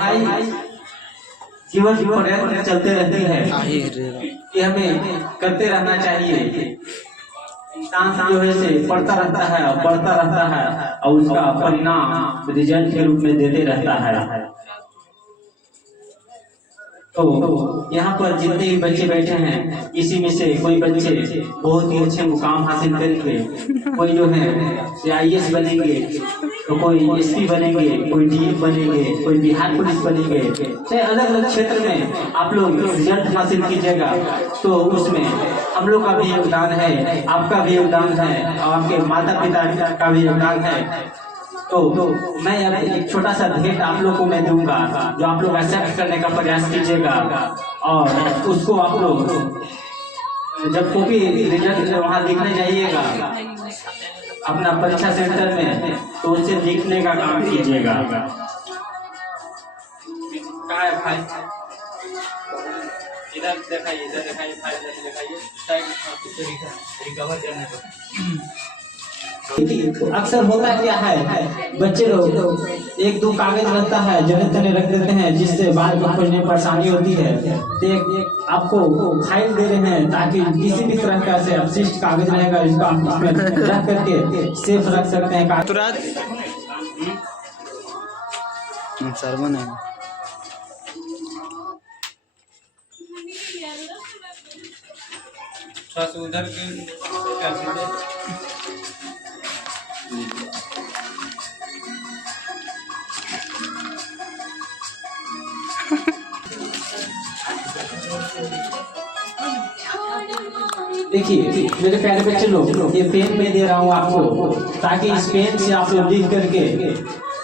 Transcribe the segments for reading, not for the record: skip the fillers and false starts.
पढ़ाई जीवन पर्यंत चलते रहती है, ये हमें करते रहना चाहिए। इंसान जो है से पढ़ता रहता है और पढ़ता रहता है और उसका परिणाम रिजल्ट के रूप में देते रहता है। तो यहाँ पर जितने भी बच्चे बैठे हैं, इसी में से कोई बच्चे बहुत ही अच्छे मुकाम हासिल करेंगे। कोई जो है IAS बनेंगे, तो कोई SP बनेंगे, कोई DM बनेंगे, कोई बिहार पुलिस बनेंगे। चाहे अलग अलग क्षेत्र में आप लोग रिजल्ट हासिल कीजिएगा, तो उसमें हम लोग का भी योगदान है, आपका भी योगदान है और आपके माता पिता का भी योगदान है। तो मैं एक छोटा सा भेंट आप लोग को मैं दूंगा, जो आप लोग एक्सेप्ट करने का प्रयास कीजिएगा और उसको आप लोग जब कॉपी रिजल्ट वहाँ लिखने जाइएगा अपना परीक्षा सेंटर में, तो उससे लिखने का काम कीजिएगा। कहाँ है भाई? इधर दिखाइए, इधर दिखाइए, भाई इधर दिखाइए, रिकवर करने को। अक्सर होता क्या है, बच्चे लोग एक दो कागज रहता है जने तने रख देते हैं, जिससे बाद में खोजने में परेशानी होती है। तो एक आपको फाइल दे रहे हैं ताकि किसी भी तरह का से अपशिष्ट कागज रहेगा, इसको आप इसमें रख करके सेफ रख सकते हैं। उधर देखिए मेरे प्यारे बच्चे लोग, ये पेन मैं दे रहा हूँ आपको, ताकि इस पेन से आप लोग लिख करके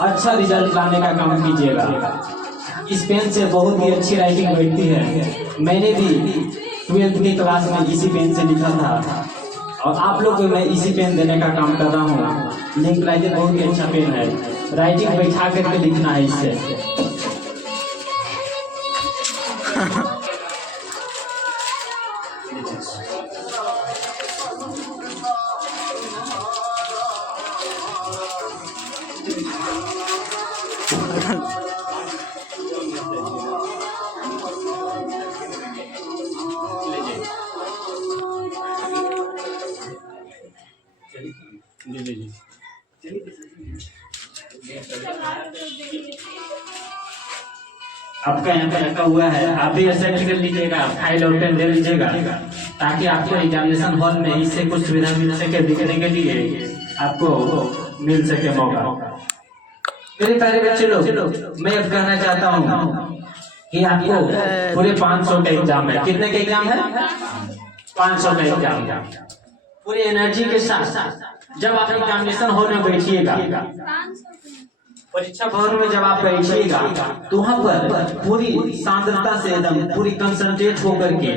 अच्छा रिजल्ट लाने का काम कीजिएगा। इस पेन से बहुत ही अच्छी राइटिंग बैठती है। मैंने भी 12th की क्लास में इसी पेन से लिखा था और आप लोग को मैं इसी पेन देने का काम कर रहा हूँ। लिंक लाइजर बहुत ही अच्छा पेन है, राइटिंग बैठा करके लिखना है इससे। आपका यहाँ पे रखा हुआ है, आप भी एक्सेप्ट कर लीजिएगा, फाइल और पेन ले लीजिएगा, ताकि आपको एग्जामिनेशन हॉल में इससे कुछ सुविधा मिल सके, दिखने के लिए आपको मिल सके मौका। मेरे प्यारे बच्चे लोग, मैं अब कहना चाहता हूँ कि आपको पूरे 500 का एग्जाम है। कितने का एग्जाम है? 500 का एग्जाम। पूरी एनर्जी के साथ जब आप एग्जामिनेशन हॉल में बैठिएगा, परीक्षा भवन में जब आप बैठिएगा, तो वहाँ पर पूरी सांद्रता से एकदम पूरी कंसंट्रेट होकर के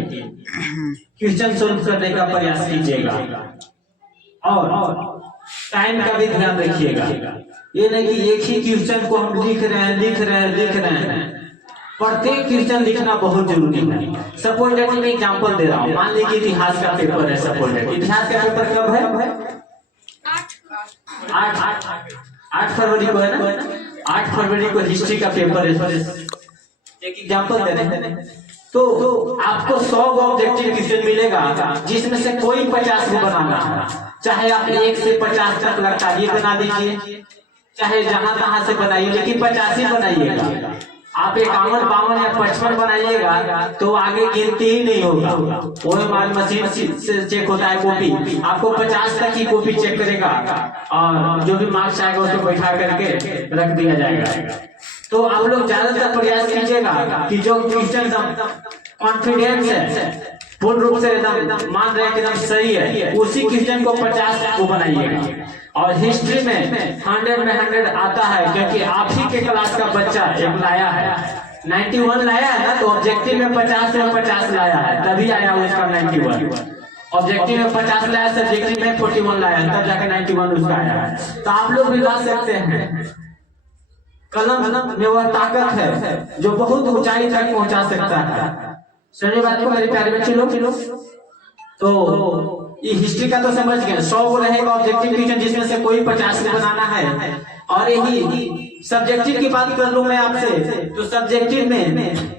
क्वेश्चन सोल्व करने का प्रयास कीजिएगा और टाइम का भी ध्यान रखिएगा। ये नहीं कि एक ही क्वेश्चन को हम लिख रहे हैं। प्रत्येक क्वेश्चन लिखना बहुत जरूरी है। सपोजिटली मैं एग्जांपल दे रहा हूँ, मान लीजिए इतिहास का पेपर है। सपोजिटली इतिहास का पेपर कब है? 8 फरवरी को है ना? 8 फरवरी को हिस्ट्री का पेपर है। एक एग्जांपल दे रहे हैं, तो आपको 100 ऑब्जेक्टिव क्वेश्चन मिलेगा, जिसमें से कोई 50 को बनाना है। चाहे आप 1 से 50 तक लगता है ये बना दीजिए, चाहे जहां तहां से बनाइए, लेकिन 50 ही बनाइएगा। आप 51, 52 या 55 बनाइएगा तो आगे गिनती ही नहीं होगा। वो हमारी मशीन से चेक होता है कॉपी, आपको 50 तक ही कॉपी चेक करेगा और जो भी मार्क्स आएगा उसको बैठा करके रख दिया जाएगा। तो आप लोग ज्यादातर प्रयास कीजिएगा कि जो क्वेश्चन कॉन्फिडेंस है, पूर्ण रूप से एकदम मान रहे हैं कि एकदम सही है, उसी क्वेश्चन को 50 को बनाइएगा। और हिस्ट्री में 100 में 100 आता है, क्योंकि आप ही के क्लास का बच्चा एक लाया है, 91 लाया है ना, तो ऑब्जेक्टिव में 50 से 50 लाया है, तभी आया उसका 91। ऑब्जेक्टिव में 50 लाया, सब्जेक्टिव में 41 लाया, तब जाकर 91 उसका आया है। तो आप लोग भी ला सकते हैं। कलम में वह ताकत है जो बहुत ऊंचाई तक पहुंचा सकता है। समझे बात को मेरे प्यारे बच्चे लोग? तो ये हिस्ट्री का तो समझ गए। 100 को रहेगा ऑब्जेक्टिव क्वेश्चन, जिसमें से कोई 50 बनाना है और यही सब्जेक्टिव की बात कर लूं मैं आपसे, तो सब्जेक्टिव में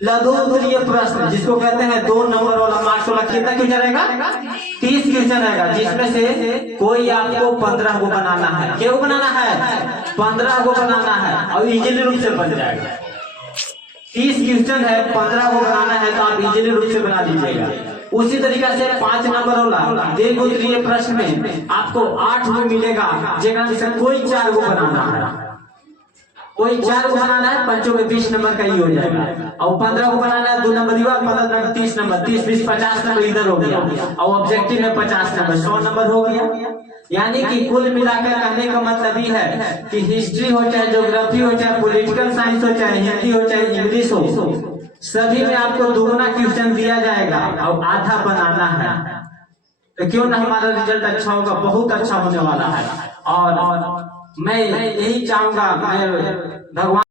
लघु उत्तरीय प्रश्न जिसको कहते हैं 2 नंबर वाला मार्क्स वाला कितना क्वेश्चन रहेगा? 30 क्वेश्चन रहेगा, जिसमें से कोई आपको 15 को बनाना है। क्या बनाना है? 15 को बनाना है और इजीली रूप से बन जाएगा। 30 क्वेश्चन है, 15 को बनाना है तो आप इजीली रूप से बना दीजिएगा। उसी तरीका से 5 नंबर वाला दीर्घ उत्तरीय प्रश्न में आपको 8 को मिलेगा, जगह कोई 4 को बनाना है। कोई 4 को बनाना है, पंचों में 20 नंबर का ही हो जाएगा। और 15 को बनाना है, 2 नंबर दिया, 15 30 नंबर, 30 20 50 नंबर इधर हो गया। और ऑब्जेक्टिव में 50 नंबर, 100 नंबर हो गया। यानी कि कुल मिलाकर कहने का मतलब ये है कि हिस्ट्री हो चाहे ज्योग्राफी हो चाहे पॉलिटिकल साइंस हो चाहे हिंदी हो चाहे इंग्लिश हो, सभी में आपको दुगना क्वेश्चन दिया जाएगा और आधा बनाना है। तो क्यों ना हमारा रिजल्ट अच्छा होगा, बहुत अच्छा होने वाला है। और मैं यही चाहूंगा, भगवान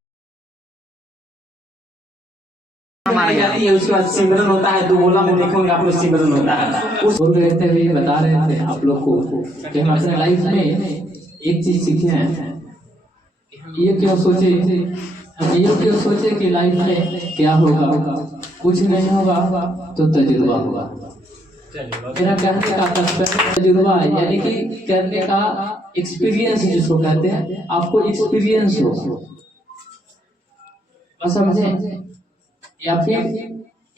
हमारे जाती है, उसके बाद सिमरन होता है। 2 गोला में देखोगे आप लोग सिमरन होता है। उस बोल रहते हुए बता रहे थे आप लोग को कि हम अपने लाइफ में एक चीज सीखे हैं, ये क्यों सोचे कि लाइफ में क्या होगा, कुछ नहीं होगा तो तजुर्बा होगा। मेरा कहने का तात्पर्य तजुर्बा है, यानी कि करने का एक्सपीरियंस जिसको कहते हैं, आपको एक्सपीरियंस हो, बस समझे। या फिर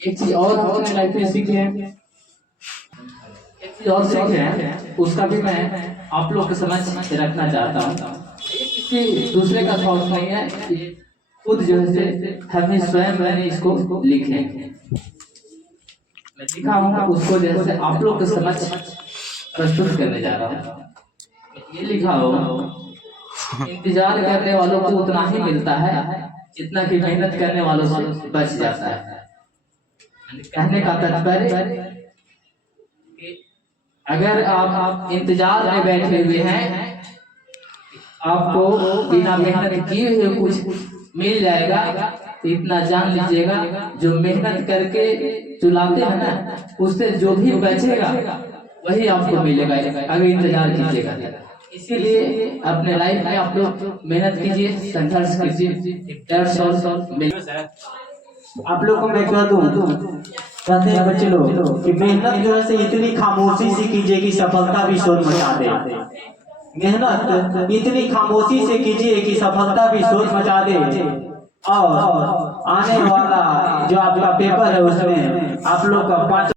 एक चीज और अपने लाइफ में सीखे हैं, एक चीज और सीखे हैं, उसका भी मैं आप लोग के समझ रखना चाहता हूँ। किसी दूसरे का थॉट नहीं है, खुद जो है हमें स्वयं मैंने इसको लिखे, मैं लिखा हूँ उसको जैसे आप लोग के समझ प्रस्तुत करने जा रहा हूँ। ये लिखा हो, इंतजार करने वालों को उतना ही मिलता है जितना कि मेहनत करने वालों से बच जाता है। कहने का तात्पर्य कि अगर आप इंतजार में बैठे हुए हैं, आपको बिना मेहनत किए हुए कुछ मिल जाएगा, तो इतना जान लीजिएगा जो मेहनत करके जो लाते हैं ना, उससे जो भी बचेगा वही आपको मिलेगा अगर इंतजार कीजिएगा। इसीलिए अपने लाइफ में आप लोग मेहनत कीजिए, संघर्ष कीजिए। आप लोग को मैं कह दूं, कहते हैं बच्चे लोग कि मेहनत जो है से इतनी खामोशी से कीजिए कि सफलता भी शोर मचा दे। मेहनत इतनी खामोशी से कीजिए कि सफलता भी शोर मचा दे। और आने वाला जो आपका पेपर है उसमें आप लोग का 5